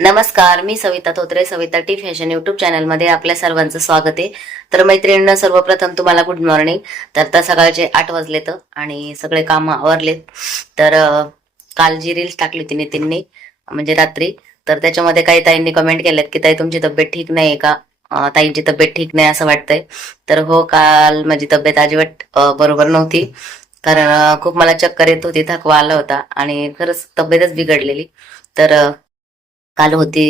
नमस्कार मी Savita Totre Savita T fashion YouTube चॅनलमध्ये आपल्या सर्वांचं स्वागत आहे. तर मैत्रिणींना सर्वप्रथम तुम्हाला गुड मॉर्निंग. तर आता सकाळचे आठ वाजलेत आणि सगळे काम आवरलेत. तर काल जी रील्स टाकली होती नितीनने म्हणजे रात्री तर त्याच्यामध्ये काही ताईंनी कमेंट केल्यात की ताई तुमची तब्येत ठीक नाही आहे का ताईंची तब्येत ठीक नाही असं वाटतंय. तर हो काल माझी तब्येत अजिबात बरोबर नव्हती. कारण खूप मला चक्कर येत होती थकवा आला होता आणि खरंच तब्येतच बिघडलेली. तर काल होती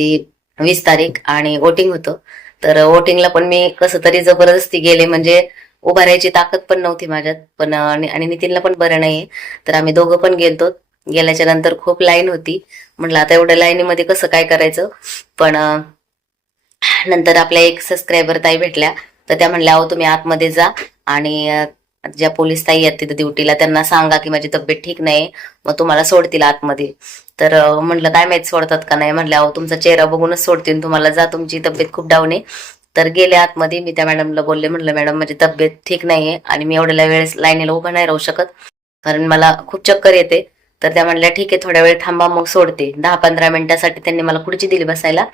वीस तारीख आणि वोटिंग होतं. तर वोटिंगला पण मी कसं तरी जबरदस्ती गेले. म्हणजे उभा राहायची ताकद पण नव्हती माझ्यात. पण आणि नितीनला पण बरं नाहीये. तर आम्ही दोघं पण गेलतो. गेल्याच्यानंतर खूप लाईन होती. म्हटलं आता एवढ्या लाईनीमध्ये कसं काय करायचं? पण नंतर आपल्या एक सबस्क्रायबर ताई भेटल्या. तर त्या म्हणल्या अहो तुम्ही आतमध्ये जा आणि ज्या पोलीस ताई आहेत तिथं ड्युटीला त्यांना सांगा की माझी तब्येत ठीक नाही मग तुम्हाला सोडतील आतमध्ये. तर म्हटलं म्हणलं काय माहीत सोडतात का नाही? म्हणलं अहो तुमचा चेहरा बघूनच सोडतील तुम्हाला जा तुमची तब्येत खूप डाऊन आहे. तर गेले आतमध्ये मी त्या मॅडमला बोलले म्हटलं मॅडम माझी तब्येत ठीक नाहीये आणि मी एवढ्या वेळेस लाईनीला उभं नाही राहू शकत कारण मला खूप चक्कर येते. तर त्या म्हणल्या ठीक आहे थोड्या वेळ थांबा मग सोडते. दहा पंधरा मिनिटासाठी त्यांनी मला खुर्ची दिली बसायला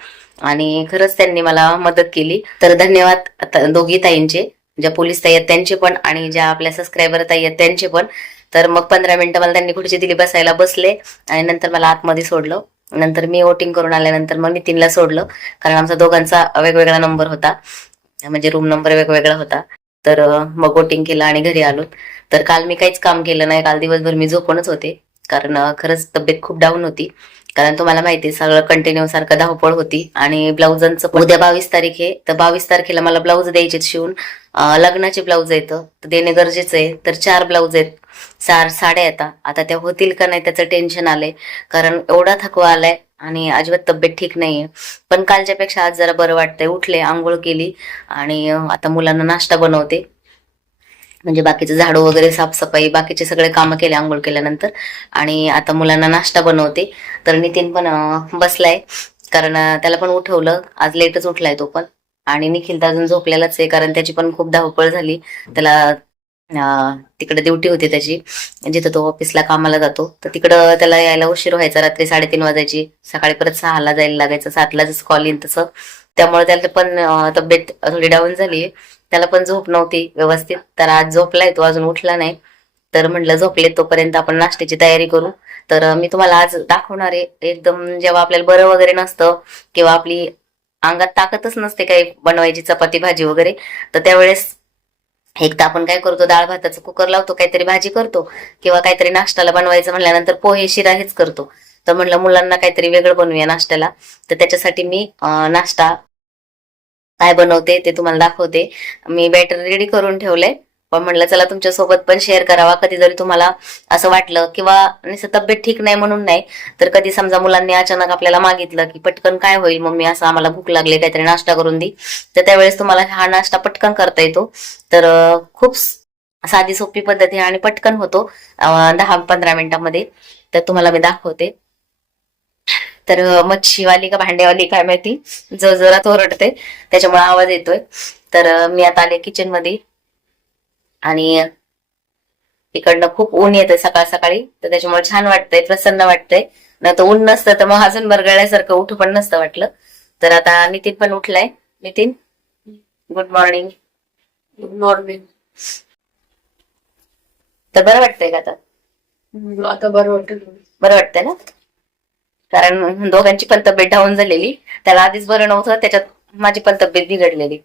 आणि खरंच त्यांनी मला मदत केली. तर धन्यवाद आता दोघी ताईंचे. ज्या पोलीस ताई आहेत त्यांचे पण आणि ज्या आपल्या सबस्क्रायबर ताई आहेत त्यांचे पण. तर मग पंधरा मिनिटं मला त्यांनी खुर्ची दिली बसायला बसले आणि नंतर मला आतमध्ये सोडलं. नंतर मी वोटिंग करून आल्यानंतर मग नितीनला सोडलं कारण आमचा दोघांचा वेगवेगळा नंबर होता. म्हणजे रूम नंबर वेगवेगळा होता. तर मग वोटिंग केलं आणि घरी आलो. तर काल मी काहीच काम केलं नाही. काल दिवसभर मी झोपूनच होते. कारण खरंच तब्येत खूप डाऊन होती. कारण तुम्हाला माहिती सगळं कंटिन्यू सारखं धावपळ होती. आणि ब्लाऊजांचं उद्या बावीस तारीख आहे तर बावीस तारखेला मला ब्लाऊज द्यायचे शिवून. लग्नाचे ब्लाऊज येतं तर देणे गरजेचं आहे. तर चार ब्लाऊज आहेत चार साड्या येतात आता. त्या होतील का नाही त्याचं टेन्शन आलंय. कारण एवढा थकवा आलाय आणि अजिबात तब्येत ठीक नाहीये. पण कालच्या पेक्षा आज जरा बरं वाटतंय. उठले आंघोळ केली आणि आता मुलांना नाश्ता बनवते. म्हणजे बाकीचं झाडू वगैरे साफसफाई बाकीचे सगळे कामं केले आंघोळ केल्यानंतर. आणि आता मुलांना नाश्ता बनवते. तर नितीन पण बसलाय. कारण त्याला पण उठवलं. आज लेटच उठलाय तो पण. आणि निखिल तर अजून झोपलेलाच आहे. कारण त्याची पण खूप धावपळ झाली. त्याला तिकडे ड्युटी होती त्याची. जिथं तो ऑफिसला कामाला जातो. तर तिकडं त्याला यायला उशीर व्हायचा. रात्री साडेतीन वाजायची. सकाळी परत सहाला जायला लागायचं. सातला जसं कॉल येईल तसं. त्यामुळे त्याला पण तब्येत थोडी डाऊन झाली. त्याला पण झोप नव्हती व्यवस्थित. तर आज झोपलाय तो. अजून उठला नाही. तर म्हटलं झोपले तोपर्यंत आपण नाश्त्याची तयारी करू. तर मी तुम्हाला आज दाखवणार आहे. एकदम जेव्हा आपल्याला बरं वगैरे नसतं किंवा आपली अंगात ताकदच नसते काही बनवायची चपाती भाजी वगैरे. तर त्यावेळेस एक तर आपण काय करतो डाळ भाताचं कुकर लावतो काहीतरी भाजी करतो किंवा काहीतरी नाश्त्याला बनवायचं म्हणल्यानंतर पोहे शिरा हेच करतो. तर म्हणलं मुलांना काहीतरी वेगळं बनवूया नाश्त्याला. तर त्याच्यासाठी मी नाश्ता काय बनवते ते तुम्हाला दाखवते. मी बॅटर रेडी करून ठेवलंय. पण म्हणलं चला तुमच्यासोबत पण शेअर करावा. कधी जरी तुम्हाला असं वाटलं किंवा नुसतं तब्येत ठीक नाही म्हणून नाही तर कधी समजा मुलांनी अचानक आपल्याला मागितलं की पटकन काय होईल मम्मी? असं आम्हाला भूक लागली काहीतरी नाश्ता करून दे. तर त्यावेळेस तुम्हाला हा नाश्ता पटकन करता येतो. तर खूप साधी सोपी पद्धती आणि पटकन होतो दहा पंधरा मिनिटांमध्ये. तर तुम्हाला मी दाखवते. तर मच्छीवाली का भांडेवाली काय माहिती? जो जोरात ओरडते. त्याच्यामुळे आवाज येतोय. तर मी आता आले किचनमध्ये. आणि इकडनं खूप ऊन येतंय सकाळ सकाळी तर त्याच्यामुळे छान वाटतंय प्रसन्न वाटतंय. नाही तर ऊन नसतं तर मग अजून बरगळल्यासारखं उठू पण नसतं वाटलं. तर आता नितीन पण उठलाय. Nitin good morning good morning तर बरं वाटतंय का आता? आता बरं वाटेल बरं वाटतंय ना? कारण दोघांची पण तब्येत डाऊन झालेली. त्याला आधीच बरं नव्हतं त्याच्यात माझी पण तब्येत बिघडलेली.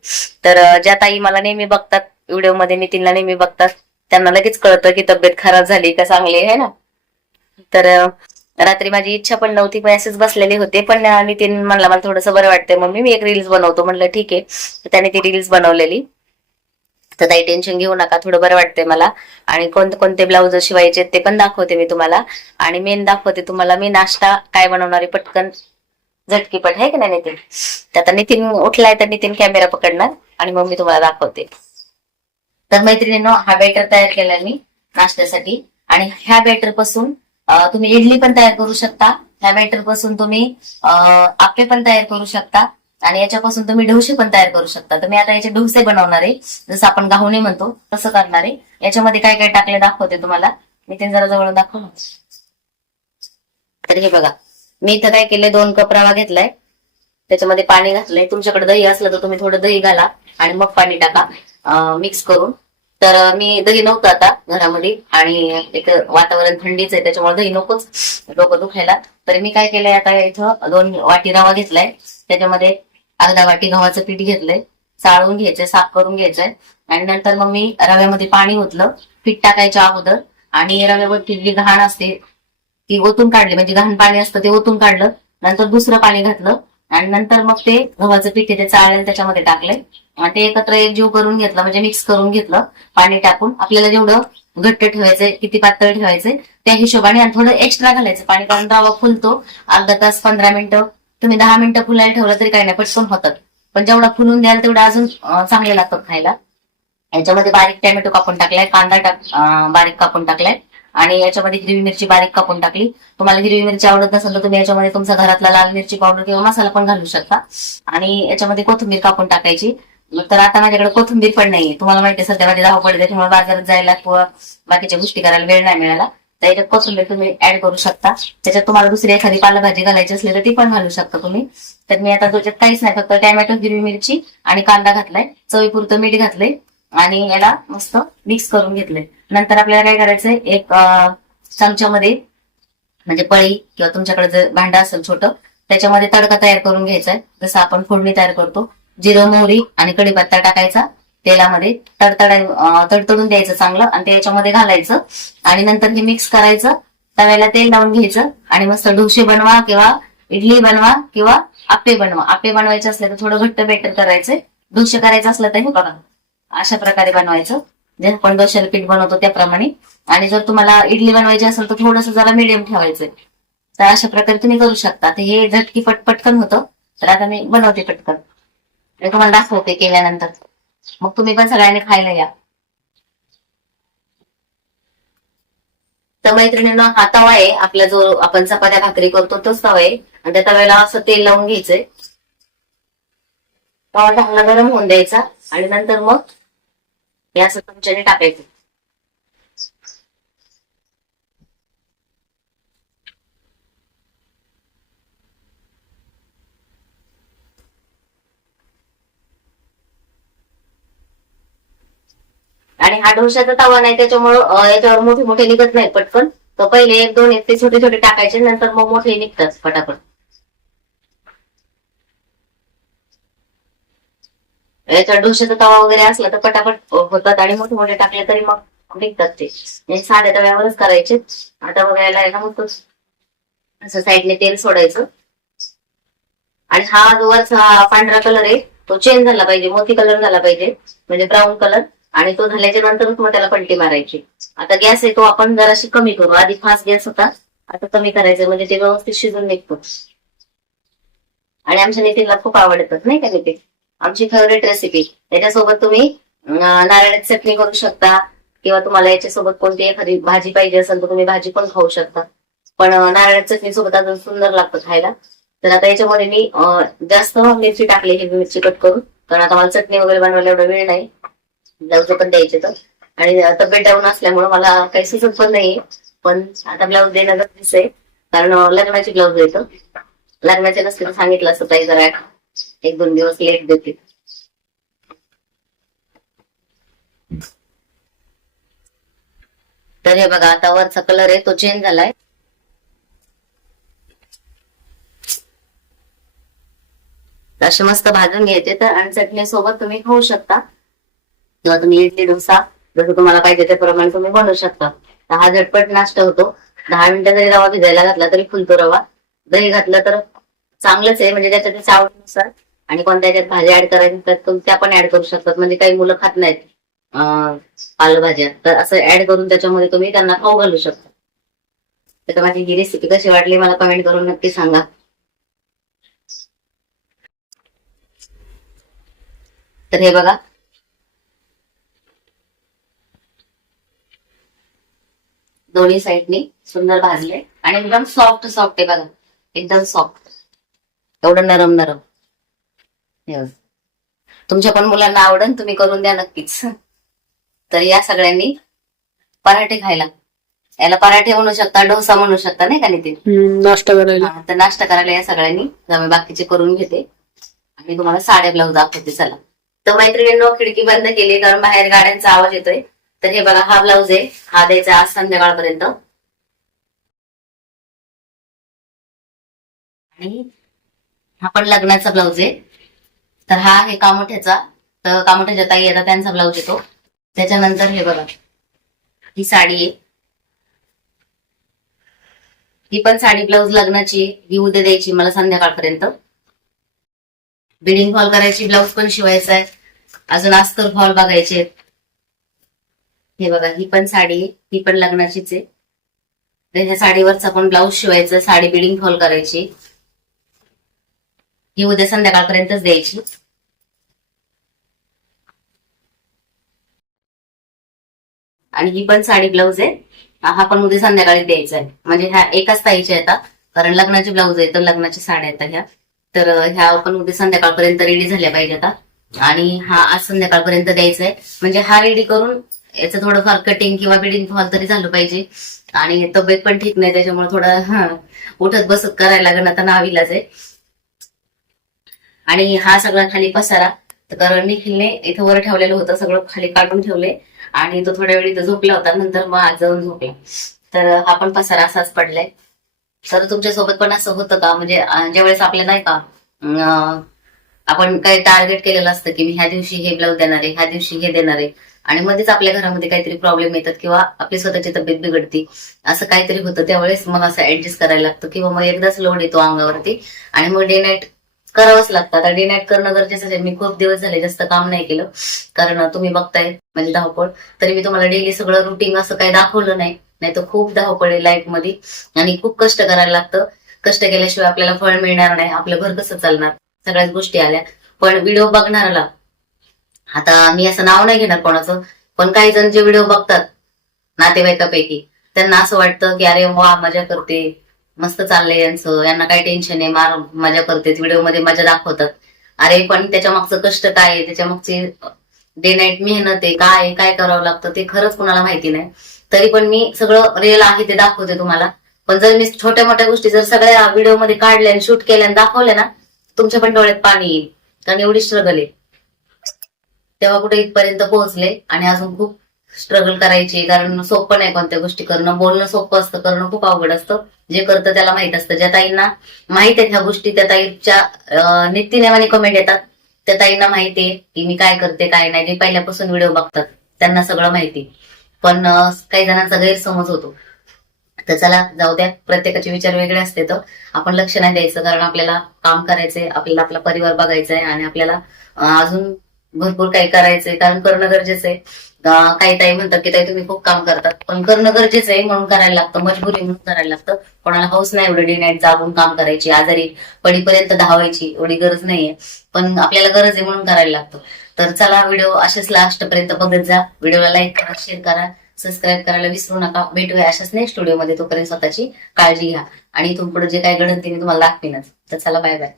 तर ज्या ताई मला नेहमी बघतात व्हिडिओमध्ये नितीनला नेहमी बघतात. त्यांना लगेच कळतं की तब्येत खराब झाली का चांगली आहे ना? तर रात्री माझी इच्छा पण नव्हती पण असेच बसलेले होते. पण नितीन म्हणला मला थोडंसं बरं वाटतंय मम्मी मी एक रील्स बनवतो. म्हणलं ठीक आहे. तर त्याने ती रील्स बनवलेली. तर काही टेन्शन घेऊ नका थोडं बरं वाटतंय मला. आणि कोणते कोणते ब्लाऊज शिवायचे ते पण दाखवते मी तुम्हाला. आणि मेन दाखवते तुम्हाला मी नाश्ता काय बनवणारे पटकन झटकीपट आहे की नाही नितीन? तर आता नितीन उठलाय तर नितीन कॅमेरा पकडणार आणि मग मी तुम्हाला दाखवते. तर मैत्रिणींनो हा बॅटर तयार केलाय मी नाश्त्यासाठी. आणि ह्या बॅटरपासून तुम्ही इडली पण तयार करू शकता. ह्या बॅटरपासून तुम्ही आपे पण तयार करू शकता. आणि याच्यापासून तुम्ही डोसे पण तयार करू शकता. तर मी आता याचे डोसे बनवणार आहे. जसं आपण गाहुणे म्हणतो तसं करणार आहे. याच्यामध्ये काय काय टाकले दाखवते तुम्हाला. मी ते जरा जवळ दाखव तर हे बघा मी इथं काय केलंय दोन कप रवा घेतलाय. त्याच्यामध्ये पाणी घातलंय. तुमच्याकडे दही असलं तर तुम्ही थोडं दही घाला आणि मग पाणी टाका. मिक्स करून. तर मी दही नव्हतं आता घरामध्ये आणि एक वातावरण थंडीच आहे त्याच्यामुळे दही नकोच डोकं दुखायला. तर मी काय केलंय आता इथं दोन वाटी रवा घेतलाय. त्याच्यामध्ये अर्धा वाटी गव्हाचं पीठ घेतलंय. चाळून घ्यायचंय साफ करून घ्यायचंय. आणि नंतर मग मी रव्यामध्ये पाणी ओतलं. पीठ टाकायच्या अगोदर. आणि रव्यावरती जी घाण असते ती ओतून काढली. म्हणजे घाण पाणी असतं ते ओतून काढलं. नंतर दुसरं पाणी घातलं. आणि नंतर मग ते गव्हाचं पीठ आहे ते चाळलं त्याच्यामध्ये टाकलंय. आणि ते एकत्र एकजीव करून घेतलं म्हणजे मिक्स करून घेतलं पाणी टाकून आपल्याला जेवढं घट्ट ठेवायचंय किती पातळ ठेवायचंय त्या हिशोबाने आणि थोडं एक्स्ट्रा घालायचं. पाणी कारण रवा फुलतो अर्धा तास पंधरा मिनिटं तुम्ही दहा मिनिटं फुलायला ठेवलं तरी काही नाही पटकन होतात. पण जेवढा फुलून द्याल तेवढं अजून चांगले लागतात खायला. याच्यामध्ये बारीक टॅमॅटो कापून टाकलाय कांदा टाक बारीक कापून टाकलाय आणि याच्यामध्ये हिरवी मिरची बारीक कापून टाकली. तुम्हाला हिरवी मिरची आवडत नसेल तर तुम्ही याच्यामध्ये तुमचा घरातला लाल मिरची पावडर किंवा मसाला पण घालू शकता. आणि याच्यामध्ये कोथिंबीर कापून टाकायची. तर आता माझ्याकडे कोथिंबीर पण नाहीये. तुम्हाला माहिती सध्या माझी धावपळ त्याच्यामुळे बाजारात जायला किंवा बाकीच्या गोष्टी करायला वेळ नाही मिळाला. तर याच्यात कोथिंबीर तुम्ही ऍड करू शकता. त्याच्यात तुम्हाला दुसरी एखादी पालेभाजी घालायची असली तर ती पण घालू शकता तुम्ही. तर मी आता त्याच्यात काहीच नाही फक्त टॅमॅटो हिरवी मिरची आणि कांदा घातलाय. चवीपुरतं मीठ घातलंय. आणि याला मस्त मिक्स करून घेतलंय. नंतर आपल्याला काय करायचंय एक चमच्यामध्ये म्हणजे पळी किंवा तुमच्याकडे जर भांडं असेल छोटं त्याच्यामध्ये तडका तयार करून घ्यायचा आहे जसं आपण फोडणी तयार करतो जिरं मोहरी आणि कढीपत्ता टाकायचा. तेलामध्ये तडतडा तडतडून द्यायचं चांगलं आणि ते याच्यामध्ये घालायचं. आणि नंतर हे मिक्स करायचं. तव्याला तेल लावून घ्यायचं आणि मस्त ढोसे बनवा किंवा इडली बनवा किंवा आप्पे बनवा. आप्पे बनवायचे असले तर थोडं घट्ट बेटर करायचे. डोसे करायचं असलं तर हे बघा अशा प्रकारे बनवायचं. जे आपण डोश्याला पीठ बनवतो त्याप्रमाणे. आणि जर तुम्हाला इडली बनवायची असेल तर थोडंसं जरा मिडियम ठेवायचंय तर अशा प्रकारे तुम्ही करू शकता. तर हे झटकी पट पटकन होतं. तर आता मी बनवते पटकन. मी तुम्हाला दाखवते केल्यानंतर. मग तुम्ही पण सगळ्यांनी खायला या. तर मैत्रिणीनं हा तवा आहे. आपला जो आपण चपात्या भाकरी करतो तोच तवा आहे. आणि त्या तव्याला असं तेल लावून घ्यायचंय. तवा चांगला गरम होऊन द्यायचा. आणि नंतर मग हे असं चमच्याने टाकायचं. आणि हा डोशाचा तवा नाही त्याच्यामुळे याच्यावर मोठे मोठे निघत नाही पटकन. तर पहिले एक दोन एक ते छोटे छोटे टाकायचे नंतर मग मोठे निघतात फटाफट याच्यावर डोशाचा तवा वगैरे असला तर पटापट होतात आणि मोठे मोठे टाकले तरी मग निघतात ते. म्हणजे साध्या तव्यावरच करायचे. आता बघायला आहे ना मग असं साईडने तेल सोडायचं. आणि हा जो वरचा पांढरा कलर आहे तो चेंज झाला पाहिजे मोती कलर झाला पाहिजे म्हणजे ब्राऊन कलर आणि तो झाल्याच्या नंतरच मग त्याला पलटी मारायची. आता गॅस आहे तो आपण जराशी कमी करू. आधी फास्ट गॅस होता. आता कमी करायचं म्हणजे ते व्यवस्थित शिजून निघतो. आणि आमच्या नितीनला खूप आवडतात नाही का नितीन? आमची फेवरेट रेसिपी त्याच्यासोबत तुम्ही नारळाची चटणी करू शकता किंवा तुम्हाला याच्यासोबत कोणती एखादी भाजी पाहिजे असेल तर तुम्ही भाजी पण खाऊ शकता. पण नारळाच्या चटणी सोबत अजून सुंदर लागतं खायला. तर आता याच्यामध्ये मी जास्त मिरची टाकली हिरवी मिरची कट करून. कारण आता मला चटणी वगैरे बनवायला एवढा वेळ नाही. ब्लाऊज पण द्यायचे तर आणि तब्येत डाऊन असल्यामुळे मला काही सुचत पण नाहीये. पण आता ब्लाऊज देणं गरजेचं आहे कारण लग्नाचे लग्नाची ब्लाऊज येतं लग्नाचे नसते तर सांगितलं असतं ताई जरा एक दोन दिवस लेट देते. तर हे बघा आता वरचा कलर आहे तो चेंज झालाय. असे मस्त भाजून घ्यायचे तर आणि चटणी सोबत तुम्ही खाऊ शकता. किंवा तुम्ही इडली डोसा जसं तुम्हाला पाहिजे त्याप्रमाणे तुम्ही बनवू शकता. तर हा झटपट नाश्ता होतो. दहा मिनिटं जरी रवा भिजायला घातला तरी फुलतो रवा. दही घातलं तर चांगलंच आहे म्हणजे त्याच्या त्याच्या आवडीनुसार आणि कोणत्या त्याच्यात भाज्या ऍड करायच्या तर तुम्ही त्या पण ऍड करू शकतात. म्हणजे काही मुलं खात नाहीत पालभाज्या. तर असं ऍड करून त्याच्यामध्ये तुम्ही त्यांना खाऊ घालू शकता. तर माझी ही रेसिपी कशी वाटली मला कमेंट करून नक्की सांगा. तर हे बघा. दोन्ही साईडनी सुंदर भाजले. आणि एकदम सॉफ्ट सॉफ्ट आहे बघा. एकदम सॉफ्ट एवढं नरम नरम. तुमच्या पण मुलांना आवडेल तुम्ही करून द्या नक्कीच. तर या सगळ्यांनी पराठे खायला. याला पराठे म्हणू शकता डोसा म्हणू शकता नाही का नितीन? नाश्ता करायला. तर नाश्ता करायला या सगळ्यांनी. बाकीचे करून घेते. आणि तुम्हाला साड्या ब्लाऊज दाखवते चला. तर मैत्रिणींनो खिडकी बंद केली कारण बाहेर गाड्यांचा आवाज येतोय. तर हे बघा हा ब्लाऊज आहे. हा द्यायचा आज संध्याकाळपर्यंत. आणि हा पण लग्नाचा ब्लाऊज आहे. तर हा आहे कामोठ्याचा. तर कामोठ्याच्या ताई येतात त्यांचा ब्लाऊज येतो. त्याच्यानंतर हे बघा ही साडी आहे. ही पण साडी ब्लाऊज लग्नाची ही उद्या द्यायची मला संध्याकाळपर्यंत. बिडिंग फॉल करायची ब्लाऊज पण शिवायचा आहे. अजून अस्तर फॉल बघायचे हे बघा ही पण साडी आहे ही पण लग्नाचीच आहे. तर ह्या साडीवरचा पण ब्लाऊज शिवायचं साडी बिडिंग फॉल करायची. ही उद्या संध्याकाळपर्यंतच द्यायची. आणि ही पण साडी ब्लाऊज आहे. हा पण उद्या संध्याकाळी द्यायचा आहे. म्हणजे ह्या एकाच ताईच्या येतात कारण लग्नाचे ब्लाऊज आहे तर लग्नाच्या साड्या येतात ह्या. तर ह्या पण उद्या संध्याकाळपर्यंत रेडी झाल्या पाहिजे आता आणि हा आज संध्याकाळपर्यंत द्यायचा आहे. म्हणजे हा रेडी करून याचं थोडंफार कटिंग किंवा बिडिंग फॉल तरी झालं पाहिजे. आणि तब्येत पण ठीक नाही त्याच्यामुळे थोडं उठत बसत करायला लागणं आता नाविलाच आहे. आणि हा सगळा खाली पसारा तर कारण निखिलने इथं वर ठेवलेलं होतं सगळं खाली काढून ठेवले आणि तो थोड्या वेळ इथं झोपला होता नंतर मग आज जाऊन झोपला. तर हा पण पसारा असाच पडलाय. तर तुमच्यासोबत पण असं होतं का? म्हणजे ज्यावेळेस आपल्या नाही का आपण काही टार्गेट केलेलं असतं की मी ह्या दिवशी हे ब्लाऊज देणार आहे ह्या दिवशी हे देणार आहे. आणि मध्येच आपल्या घरामध्ये काहीतरी प्रॉब्लेम येतात किंवा आपली स्वतःची तब्येत बिघडते. असं काहीतरी होतं. त्यावेळेस मग असं ऍडजस्ट करायला लागतं किंवा मग एकदाच लोड येतो अंगावरती. आणि मग डे नाईट करावंच लागतं आता डे नाईट करणं गरजेचं आहे. मी खूप दिवस झाले जास्त काम नाही केलं. कारण तुम्ही बघताय म्हणजे धावपळ. तरी मी तुम्हाला डेली सगळं रुटीन असं काही दाखवलं नाही. नाही तर खूप धावपळ आहे लाईफमध्ये आणि खूप कष्ट करायला लागतं. कष्ट केल्याशिवाय आपल्याला फळ मिळणार नाही. आपलं घर कसं चालणार? सगळ्याच गोष्टी आल्या. पण व्हिडिओ बघणाऱ्याला आता मी असं नाव नाही घेणार कोणाचं पण काही जण जे व्हिडिओ बघतात नातेवाईकापैकी त्यांना असं वाटतं की अरे वा मजा करते मस्त चाललंय यांचं यांना काय टेन्शन आहे मार मजा करते व्हिडिओमध्ये मजा दाखवतात. अरे पण त्याच्या मागचं कष्ट काय आहे? त्याच्या मागची डे नाईट मेहनत आहे काय आहे, काय करावं लागतं ते खरंच कुणाला माहिती नाही. तरी पण मी सगळं रिअल आहे ते दाखवते तुम्हाला. पण जर मी छोट्या मोठ्या गोष्टी जर सगळ्या व्हिडिओमध्ये काढल्या आणि शूट केल्या आणि दाखवल्या ना तुमच्या पण डोळ्यात पाणी येईल. कारण एवढी स्ट्रगल आहे. तेव्हा कुठे इथपर्यंत पोहोचले आणि अजून खूप स्ट्रगल करायची कारण सोपं नाही कोणत्या गोष्टी करणं. बोलणं सोपं असतं करणं खूप अवघड असतं. जे करतं त्याला माहीत असतं. ज्या ताईंना माहीत आहेत ह्या गोष्टी त्या ताईच्या नित्यनेमाने कमेंट येतात. त्या ताईंना माहिती आहे की मी काय करते काय नाही. जे पहिल्यापासून व्हिडिओ बघतात त्यांना सगळं माहिती पण काही जणांचा गैरसमज होतो. तर चला जाऊ द्या. प्रत्येकाचे विचार वेगळे असते तर. आपण लक्ष नाही द्यायचं कारण आपल्याला काम करायचंय आपल्याला आपला परिवार बघायचा आहे आणि आपल्याला अजून भरपूर काही करायचंय कारण करणं गरजेचं आहे काही ताई म्हणतात की ताई तुम्ही खूप काम करतात. पण करणं गरजेचं आहे म्हणून करायला लागतं मजबुरी म्हणून करायला लागतं. कोणाला हौस नाही एवढं डे नाईट जागून काम करायची आजारी पडीपर्यंत धावायची एवढी गरज नाहीये. पण आपल्याला गरज आहे म्हणून करायला लागतं. तर चला व्हिडिओ असेच लास्ट पर्यंत बघत जा. व्हिडिओला लाईक करा शेअर करा सबस्क्राईब करायला विसरू नका. भेटूया अशाच नेक्स्ट व्हिडिओमध्ये तोपर्यंत स्वतःची काळजी घ्या. आणि तुम पुढे जे काही घडत ते मी तुम्हाला दाखवीनच. तर चला बाय बाय